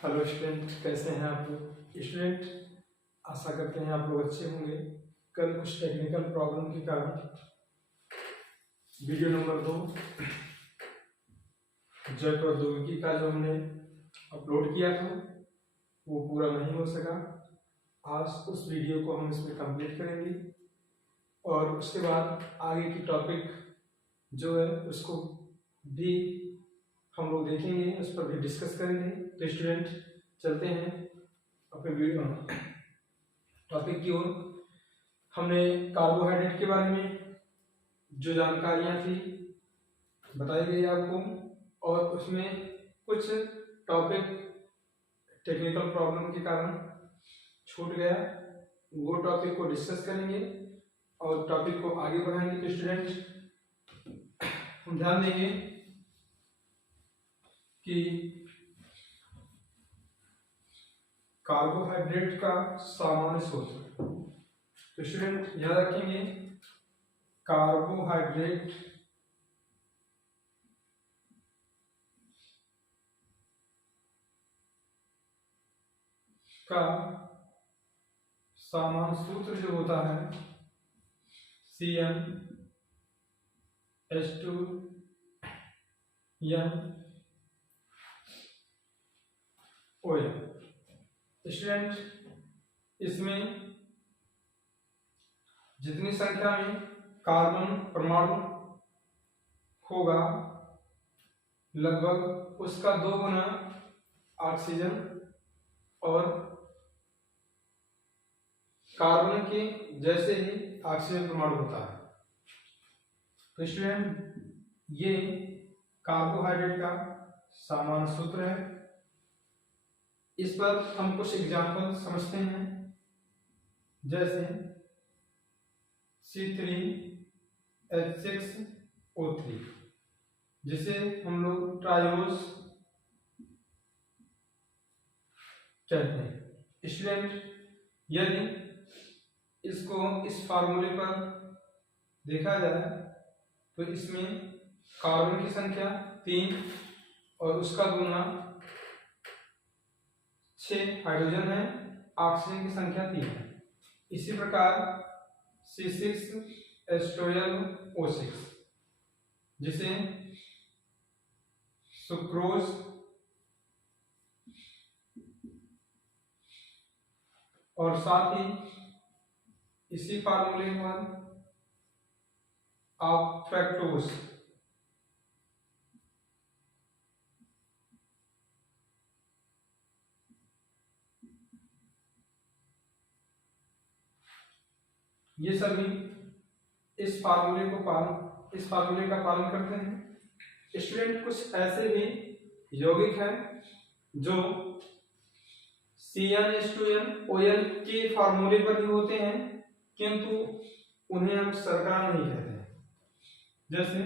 Hello student, कैसे हैं आप लोग? स्टूडेंट, आशा करते हैं आप लोग अच्छे होंगे। कल कुछ टेक्निकल प्रॉब्लम के कारण वीडियो नंबर 2 जय प्रौद्योगिकी का जो हमने अपलोड किया था वो पूरा नहीं हो सका। आज उस वीडियो को हम इसमें कंप्लीट करेंगे और उसके बाद आगे की टॉपिक जो है उसको भी हम लोग देखेंगे, उस पर भी डिस्कस करेंगे। तो स्टूडेंट, चलते हैं अपने वीडियो टॉपिक की ओर। हमने कार्बोहाइड्रेट के बारे में जो जानकारियां थी बताई गई आपको, और उसमें कुछ टॉपिक टेक्निकल प्रॉब्लम के कारण छूट गया, वो टॉपिक को डिस्कस करेंगे और टॉपिक को आगे बढ़ाएंगे। तो स्टूडेंट, हम ध्यान देंगे कि कार्बोहाइड्रेट का सामान्य सूत्र। तो स्टूडेंट याद रखेंगे, कार्बोहाइड्रेट का सामान्य सूत्र जो होता है CmH2n। स्टूडेंट, इसमें जितनी संख्या में कार्बन परमाणु होगा लगभग उसका 2 गुना ऑक्सीजन, और कार्बन के जैसे ही ऑक्सीजन परमाणु होता है। तो स्टूडेंट, ये कार्बोहाइड्रेट का सामान्य सूत्र है। इस पर हम कुछ एग्जाम्पल समझते हैं, जैसे C3H6O3 जिसे हम लोग ट्रायोज कहते हैं। स्टूडेंट, यदि इसको इस फार्मूले पर देखा जाए तो इसमें कार्बन की संख्या 3 और उसका गुना 6 हाइड्रोजन है, ऑक्सीजन की संख्या 3 है। इसी प्रकार C6H12O6 जिसे सुक्रोज और साथ ही इसी फार्मूले पर आप फ्रैक्टोज ये सभी इस फार्मूले का पालन करते हैं। स्टूडेंट, कुछ ऐसे भी यौगिक हैं जो CnH2nOl के फार्मूले पर ही होते हैं, किंतु उन्हें हम शर्करा नहीं कहते हैं। जैसे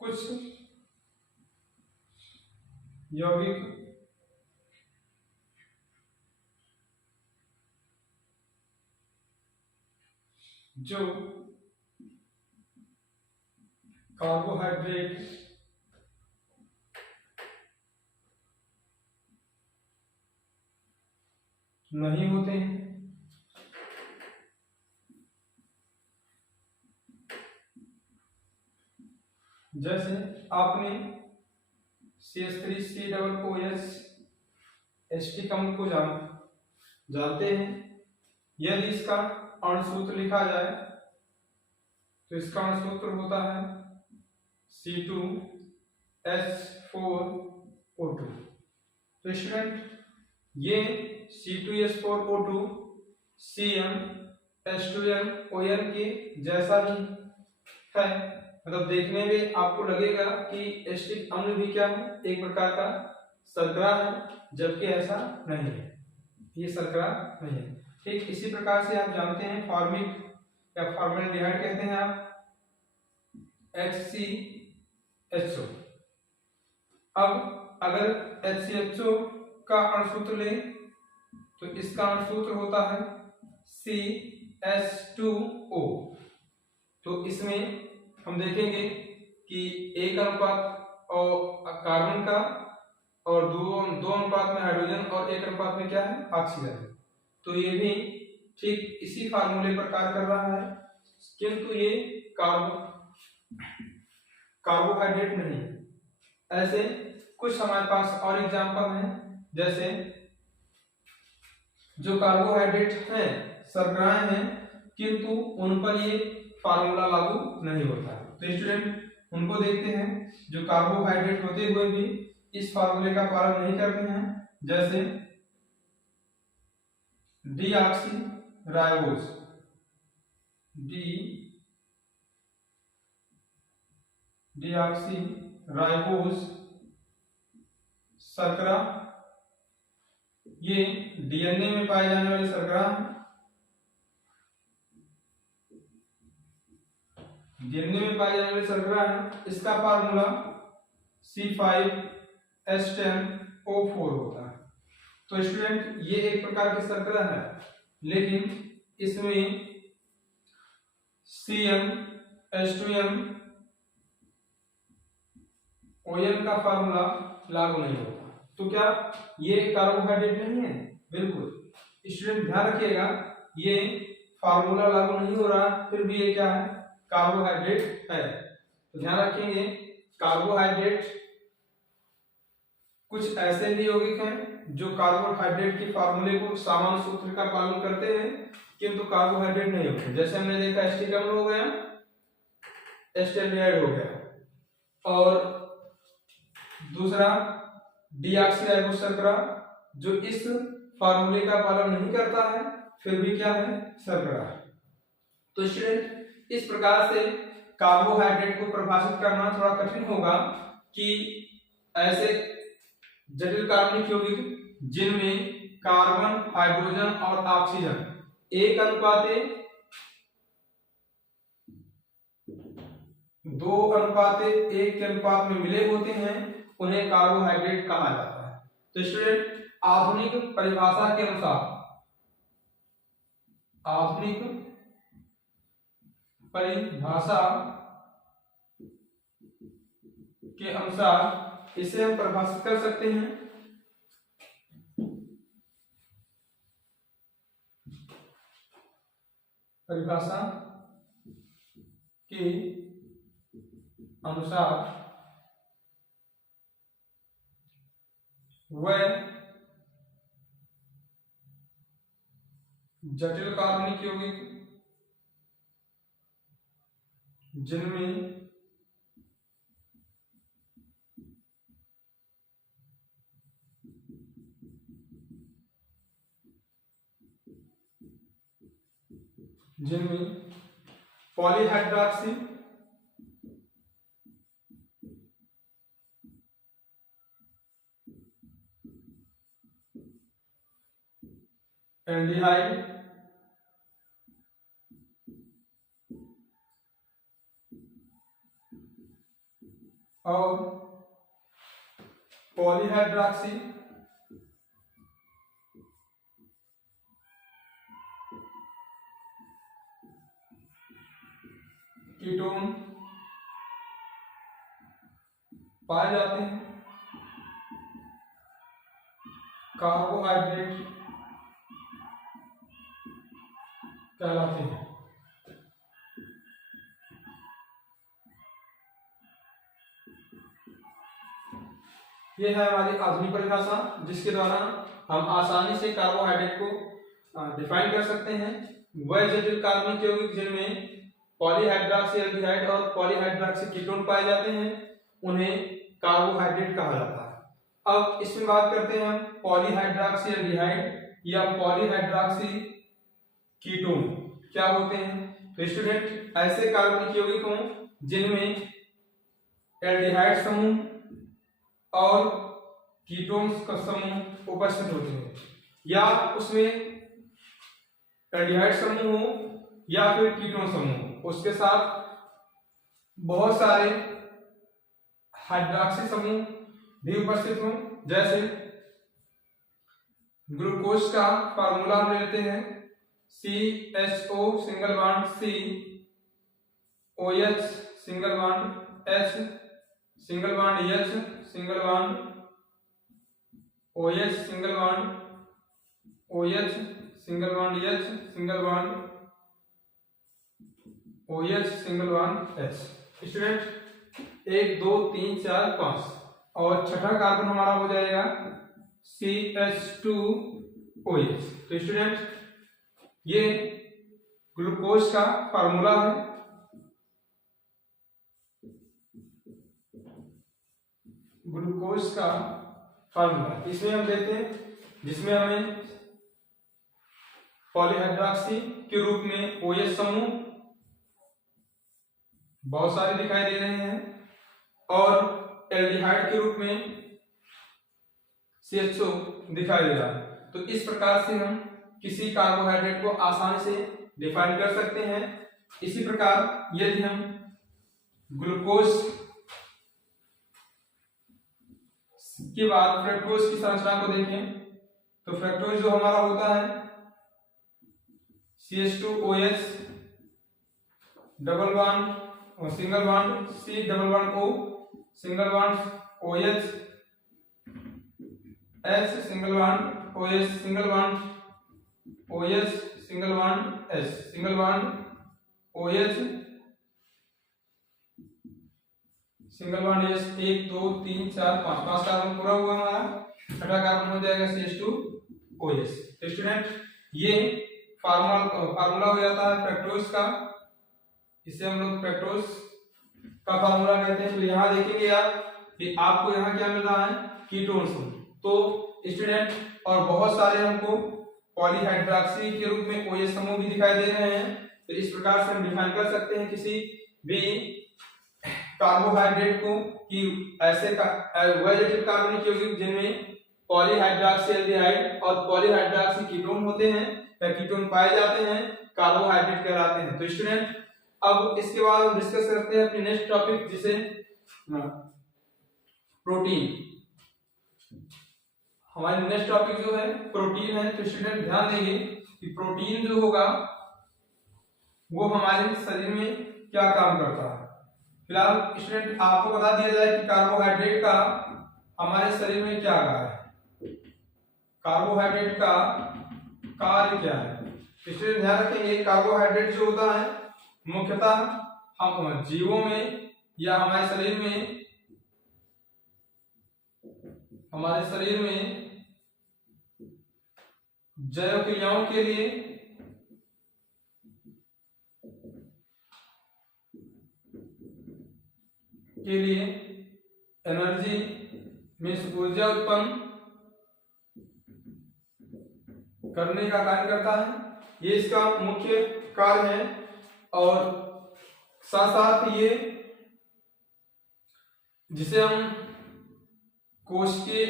कुछ यौगिक जो कार्बोहाइड्रेट नहीं होते हैं, जैसे आपने CH3COOH एस्टिकम को जानते हैं। यदि इसका अणुसूत्र लिखा जाए तो इसका अणुसूत्र होता है C2H4O2। तो स्टूडेंट, ये C2H4O2 CmH2nOl के जैसा ही है, मतलब देखने में आपको लगेगा कि एस्टिक अम्ल भी क्या है, एक प्रकार का शर्करा है, जबकि ऐसा नहीं है, ये शर्करा नहीं है। ठीक इसी प्रकार से आप जानते हैं फॉर्मिक या फॉर्मेल्डिहाइड कहते हैं आप HCHO। अब अगर HCHO का अणुसूत्र लें तो इसका अणुसूत्र होता है CH2O। तो इसमें हम देखेंगे कि 1 अनुपात और कार्बन का और 2 अनुपात में हाइड्रोजन और 1 अनुपात में क्या है, ऑक्सीजन। तो ये भी ठीक इसी फार्मूले पर कार्य कर रहा है, किंतु ये कार्बोहाइड्रेट नहीं। ऐसे कुछ हमारे पास और एग्जांपल हैं, जैसे जो कार्बोहाइड्रेट हैं, शर्कराएं हैं, किंतु उन पर ये फार्मूला लागू नहीं होता है। तो स्टूडेंट उनको देखते हैं जो कार्बोहाइड्रेट होते हुए भी इस फार्मूले का पालन नहीं करते हैं, जैसे डीऑक्सीराइबोज, डीऑक्सीराइबोज शर्करा, ये डीएनए में पाए जाने वाली शर्करा है। डीएनए में पाए जाने वाली शर्करा है। इसका फार्मूला C5H10O4 होता है। तो स्टूडेंट ये एक प्रकार की शर्करा है, लेकिन इसमें CmH2m का फार्मूला लागू नहीं होता। तो क्या ये कार्बोहाइड्रेट नहीं है? बिल्कुल। स्टूडेंट ध्यान रखिएगा, ये फार्मूला लागू नहीं हो रहा, फिर भी ये क्या है, कार्बोहाइड्रेट है। तो ध्यान रखेंगे, कार्बोहाइड्रेट कुछ ऐसे भी यौगिक हैं जो कार्बोहाइड्रेट के फार्मूले को सामान्य सूत्र का पालन करते हैं, किंतु कार्बोहाइड्रेट नहीं होते। जैसे हमने देखा एसिटिक अम्ल हो गया, एस्टेल्डिहाइड हो गया, और दूसरा डीऑक्सीराइबोज शर्करा जो इस फार्मूले का पालन नहीं करता है, फिर भी क्या है, शर्करा है। तो स्टूडेंट इस प्रकार से कार्बोहाइड्रेट को परिभाषित करना थोड़ा कठिन होगा कि ऐसे जटिल कार्बनिक यौगिक जिनमें कार्बन, हाइड्रोजन और ऑक्सीजन 1:2:1 के अनुपात में मिले होते हैं, उन्हें कार्बोहाइड्रेट कहा जाता है। तो स्टूडेंट आधुनिक परिभाषा के अनुसार इसे हम परिभाषित कर सकते हैं परिभाषा के अनुसार वह जटिल कार्बनिक यौगिक जिनमें पॉलीहाइड्रॉक्सी, एल्डिहाइड, और पॉलीहाइड्रॉक्सी कीटोन पाए जाते हैं, कार्बोहाइड्रेट कहलाते हैं। ये है हमारी आधुनिक परिभाषा, जिसके द्वारा हम आसानी से कार्बोहाइड्रेट को डिफाइन कर सकते हैं। वह जटिल कार्बनिक यौगिक जिनमें पॉलीहाइड्रॉक्सी एल्डिहाइड और पॉलीहाइड्रॉक्सी कीटोन पाए जाते हैं, उन्हें कार्बोहाइड्रेट कहा जाता है। अब इसमें बात करते हैं हम पॉलीहाइड्रॉक्सी एल्डिहाइड या पॉलीहाइड्रॉक्सी कीटोन क्या होते हैं। तो स्टूडेंट ऐसे कार्बनिक यौगिक हों जिनमें एल्डिहाइड समूह और कीटोन्स का समूह उपस्थित होते हैं, या उसमें एल्डिहाइड समूह हो या फिर कीटोन समूह, उसके साथ बहुत सारे हाइड्रॉक्सी समूह भी उपस्थित हों। जैसे ग्लूकोज का फार्मूला हम लेते हैं CHO single bond C, OH single bond H, single bond H, single bond OH, single bond OH, single bond H, single bond OH, single bond H। Student 1 2 3 4 5 और छठा कार्बन हमारा हो जाएगा CH2OH। तो स्टूडेंट ये ग्लूकोज का formula है। Glucose का फार्मूला इसमें हम देखते हैं, जिसमें हमें पॉलीहाइड्रॉक्सी के रूप में OH समूह बहुत सारे दिखाई दे रहे हैं और एल्डिहाइड के रूप में CHO दिखाई दे रहा है। तो इस प्रकार से हम किसी कार्बोहाइड्रेट को आसानी से डिफाइन कर सकते हैं। इसी प्रकार यदि हम ग्लूकोज के बाद फ्रक्टोज की संरचना को देखें तो फ्रक्टोज जो हमारा होता है CH2OH डबल बॉन्ड और single bond C double bond O, single bond OH H, single bond OH, single bond OH, single bond H, single bond OH, single bond H, 1 2 3 4 5 5 carbon पूरा हुआ हमारा। छठा कार्बन हो जाएगा CH2OH। तो student ये formula हो जाता है फ्रक्टोज का, इसे हम लोग फ्रक्टोज का फार्मूला कहते हैं। तो यहाँ देखेंगे आप कि आपको यहाँ क्या मिल रहा है, कीटोन समूह। तो स्टूडेंट और बहुत सारे हमको पॉलीहाइड्रॉक्सी के रूप में OH समूह भी दिखाई दे रहे हैं। तो इस प्रकार से हम डिफाइन कर सकते हैं किसी भी कार्बोहाइड्रेट को कि ऐसे वेजिटेटिव कार्बनिक यौगिक जिनमें पॉलीहाइड्रॉक्सी एल्डिहाइड और पॉलीहाइड्रॉक्सी कीटोन होते हैं या कीटोन पाए जाते हैं, कार्बोहाइड्रेट कहलाते हैं। तो स्टूडेंट अब इसके बाद हम डिस्कस करते हैं अपनी नेक्स्ट टॉपिक, जिसे प्रोटीन। हमारी नेक्स्ट टॉपिक जो है प्रोटीन है। तो स्टूडेंट ध्यान देंगे कि प्रोटीन जो होगा वो हमारे शरीर में क्या काम करता है। फिलहाल स्टूडेंट आपको बता दिया जाए कि कार्बोहाइड्रेट का हमारे शरीर में क्या कार्य है, कार्बोहाइड्रेट का कार्य क्या है। स्टूडेंट ध्यान रखेंगे कार्बोहाइड्रेट जो होता है मुख्यतः हम जीवों में या हमारे शरीर में जैव क्रियाओं के लिए एनर्जी में ऊर्जा उत्पन्न करने का कार्य करता है। ये इसका मुख्य कार्य है और साथ साथ ये जिसे हम कोशिकीय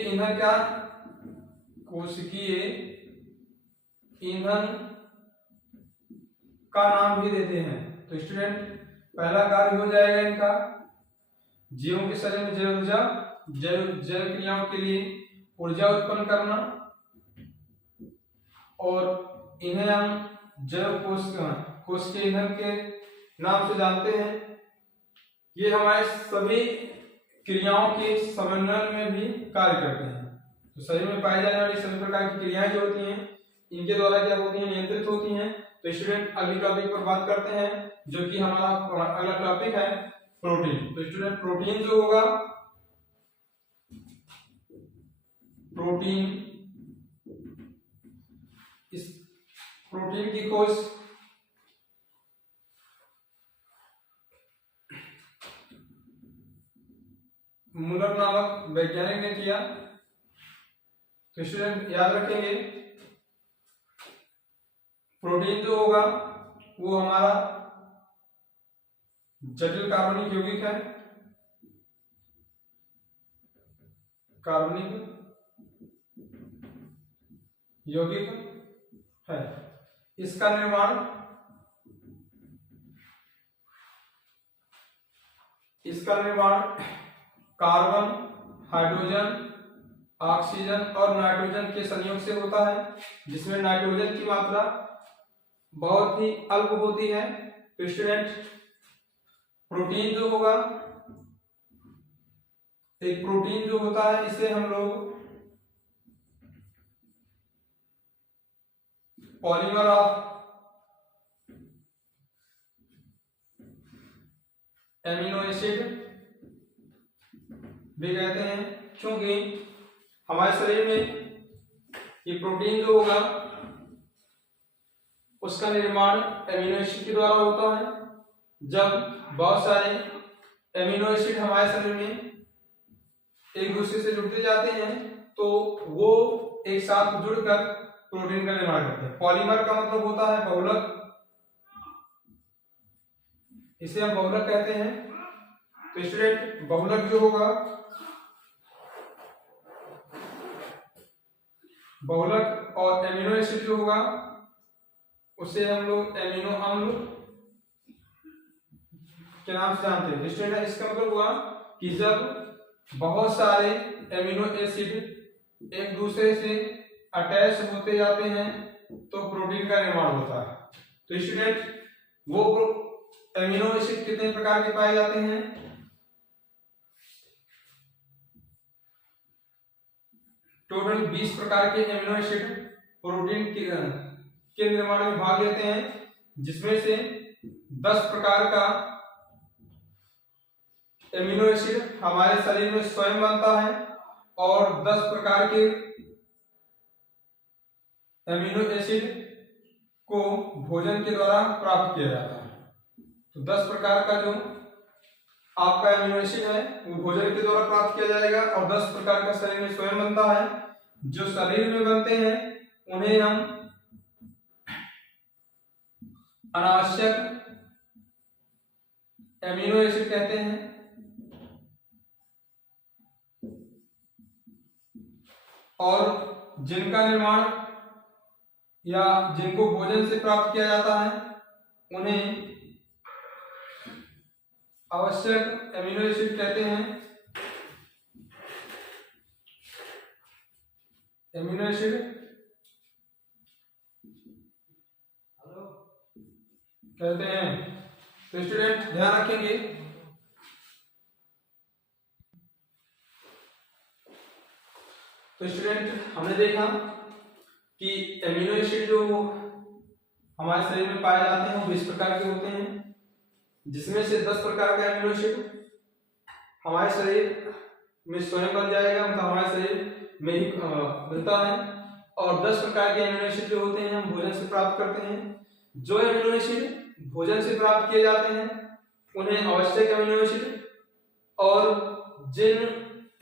ईंधन का नाम भी देते हैं। तो स्टूडेंट पहला कार्य हो जाएगा इनका जीवों के शरीर में जैव क्रियाओं के लिए ऊर्जा उत्पन्न करना, और इन्हें हम जैव कोशिकीय ईंधन के नाम से जानते हैं। ये हमारे सभी क्रियाओं के समन्वय में भी कार्य करते हैं। तो शरीर में पाई जाने वाली सभी प्रकार की क्रियाएं जो होती हैं इनके द्वारा क्या होती हैं, नियंत्रित होती हैं। तो स्टूडेंट अगली टॉपिक पर बात करते हैं, जो कि हमारा अगला टॉपिक है प्रोटीन। तो स्टूडेंट प्रोटीन जो होगा, प्रोटीन इस प्रोटीन की खोज मुलर नामक वैज्ञानिक ने किया। तो स्टूडेंट याद रखेंगे प्रोटीन जो होगा वो हमारा जटिल कार्बनिक यौगिक है, कार्बनिक यौगिक है। इसका निर्माण कार्बन, हाइड्रोजन, ऑक्सीजन और नाइट्रोजन के संयोग से होता है, जिसमें नाइट्रोजन की मात्रा बहुत ही अल्प होती है। तो स्टूडेंट प्रोटीन जो होगा एक प्रोटीन जो होता है इसे हम लोग पॉलीमर ऑफ एमिनो एसिड भी कहते हैं, क्योंकि हमारे शरीर में ये प्रोटीन जो होगा उसका निर्माण एमिनो एसिड के द्वारा होता है। जब बहुत सारे एमिनो एसिड हमारे शरीर में एक दूसरे से जुड़ते जाते हैं तो वो एक साथ जुड़कर प्रोटीन का निर्माण करते हैं। पॉलीमर का मतलब होता है बहुलक, इसे हम बहुलक कहते हैं। तो स्टूडेंट बहुलक जो होगा, बहुलक और एमिनो एसिड जो होगा उसे हम लोग एमिनो अम्ल के नाम से जानते हैं। स्टूडेंट इसका मतलब हुआ कि जब बहुत सारे एमिनो एसिड एक दूसरे से अटैच होते जाते हैं तो प्रोटीन का निर्माण होता है। तो स्टूडेंट वो एमिनो एसिड कितने प्रकार के पाए जाते हैं? टोटल 20 प्रकार के एमिनो एसिड प्रोटीन के निर्माण में भाग लेते हैं, जिसमें से 10 प्रकार का एमिनो एसिड हमारे शरीर में स्वयं बनता है और 10 प्रकार के एमिनो एसिड को भोजन के द्वारा प्राप्त किया जाता है। तो 10 प्रकार का जो आपका एमिनो एसिड है वो भोजन के द्वारा प्राप्त किया जाएगा और 10 प्रकार का शरीर में स्वयं बनता है। जो शरीर में बनते हैं उन्हें हम अनावश्यक एमिनो एसिड कहते हैं। और जिनका निर्माण या जिनको भोजन से प्राप्त किया जाता है उन्हें आवश्यक एमिनो एसिड कहते हैं। एमिनो एसिड कहते हैं। तो स्टूडेंट ध्यान रखेंगे, तो स्टूडेंट हमने देखा कि एमिनो एसिड जो हमारे शरीर में पाए जाते हैं वो 20 प्रकार के होते हैं, जिसमें से 10 प्रकार का एमिनो एसिड हमारे शरीर में स्वयं बन जाएगा, मतलब हमारे शरीर में ही बनता है। और 10 प्रकार के एमिनो एसिड जो होते हैं हम भोजन से प्राप्त करते हैं। जो एमिनो एसिड भोजन से प्राप्त किए जाते हैं उन्हें आवश्यक एमिनो एसिड, और जिन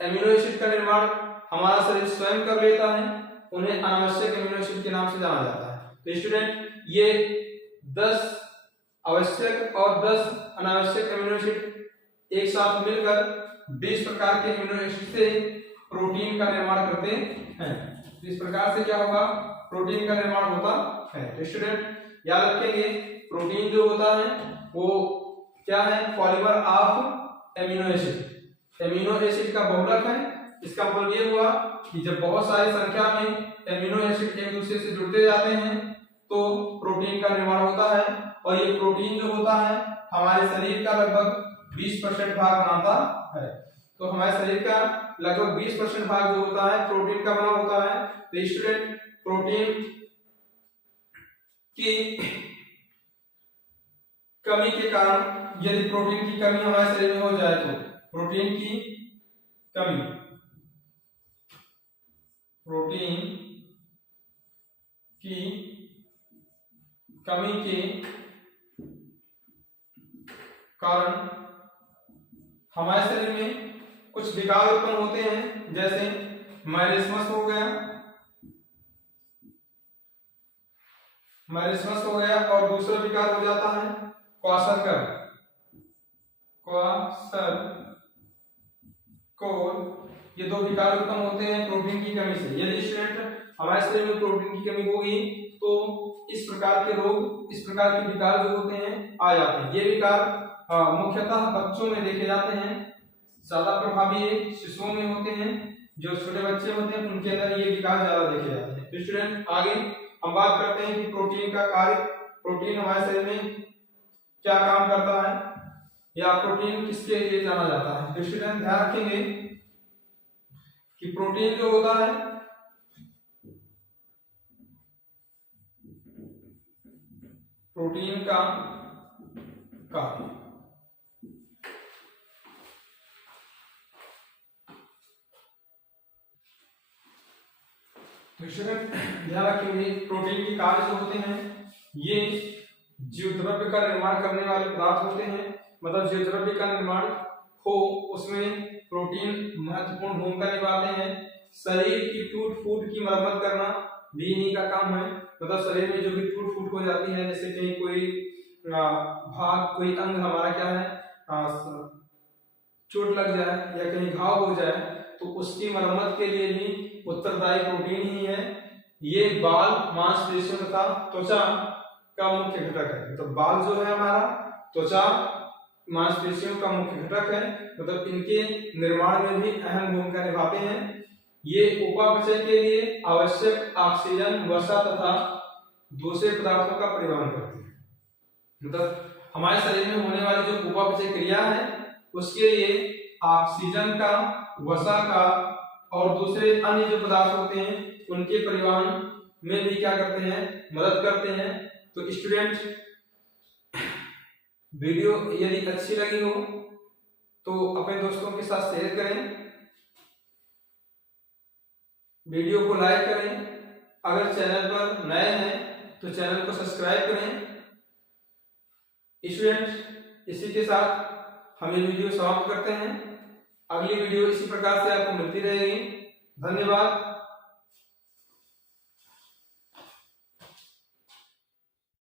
एमिनो एसिड का निर्माण हमारा शरीर स्वयं कर लेता है उन्हें अनावश्यक एमिनो एसिड के नाम से जाना जाता है। तो स्टूडेंट ये 10 आवश्यक और 10 अनावश्यक एमिनो एसिड एक साथ मिलकर 20 प्रकार के एमिनो एसिड से प्रोटीन का निर्माण करते हैं। इस प्रकार से क्या होगा, प्रोटीन का निर्माण होता है। तो स्टूडेंट याद रखेंगे, प्रोटीन जो होता है वो क्या है, polymer of amino acid. Amino acid का बहुलक है। इसका मतलब ये हुआ कि जब बहुत सारी संख्या में एमिनो एसिड एक दूसरे से जुड़ते जाते हैं तो प्रोटीन का निर्माण होता है। और ये प्रोटीन जो होता है हमारे शरीर का लगभग 20% भाग बनाता है। तो हमारे शरीर का लगभग 20% भाग जो होता है प्रोटीन का बना होता है। तो स्टूडेंट प्रोटीन की कमी के कारण, यदि प्रोटीन की कमी हमारे शरीर में हो जाए तो प्रोटीन की कमी, प्रोटीन की कमी के कारण हमारे शरीर में कुछ विकार उत्पन्न होते हैं, जैसे मैरिस्मस हो गया, मैरिस्मस हो गया, और दूसरा विकार हो जाता है क्वाशरकर, ये दो विकार उत्पन्न होते हैं प्रोटीन की कमी से। यदि स्टूडेंट हमारे शरीर में प्रोटीन की कमी होगी तो इस प्रकार के रोग, इस प्रकार के विकार जो होते हैं आ जाते हैं। ये विकार मुख्यतः बच्चों में देखे जाते हैं, ज्यादा प्रभावी शिशुओं में होते हैं। जो छोटे बच्चे होते हैं उनके अंदर ये विकार ज्यादा देखे जाते हैं। तो स्टूडेंट आगे हम बात करते हैं कि प्रोटीन का कार्य, प्रोटीन हमारे शरीर में क्या काम करता है या प्रोटीन किसके लिए जाना जाता है। तो स्टूडेंट ध्यान रखेंगे कि प्रोटीन जो होता है प्रोटीन का कार्य। तो स्टूडेंट ध्यान रखेंगे, प्रोटीन के कार्य जो होते हैं ये जीवद्रव्य का निर्माण करने वाले पदार्थ होते हैं। मतलब जीवद्रव्य का निर्माण हो उसमें प्रोटीन महत्वपूर्ण भूमिका निभाते हैं। शरीर की टूट फूट की मरम्मत करना भी इन्हीं का काम है। मतलब शरीर में जो भी टूट फूट हो जाती है, जैसे कहीं कोई भाग कोई अंग हमारा क्या है चोट लग जाए या कहीं घाव हो जाए तो उसकी मरम्मत के लिए भी उत्तरदायी प्रोटीन ही है। ये बाल मांसपेशियों तथा त्वचा का मुख्य घटक है। मतलब बाल जो है हमारा त्वचा मांसपेशियों का मुख्य घटक है। मतलब इनके निर्माण में भी अहम भूमिका निभाते हैं। ये उपापचय के लिए आवश्यक ऑक्सीजन वसा तथा दूसरे पदार्थों का परिवहन करते हैं। मतलब हमारे शरीर में होने वाली जो उपापचय क्रिया है उसके लिए ऑक्सीजन का वसा का और दूसरे अन्य जो पदार्थ होते हैं उनके परिवहन में भी क्या करते हैं मदद करते हैं। तो स्टूडेंट वीडियो यदि अच्छी लगी हो तो अपने दोस्तों के साथ शेयर करें, वीडियो को लाइक करें। अगर चैनल पर नए हैं तो चैनल को सब्सक्राइब करें। स्टूडेंट इसी के साथ हम ये वीडियो समाप्त करते हैं। अगली वीडियो इसी प्रकार से आपको मिलती रहेगी। धन्यवाद।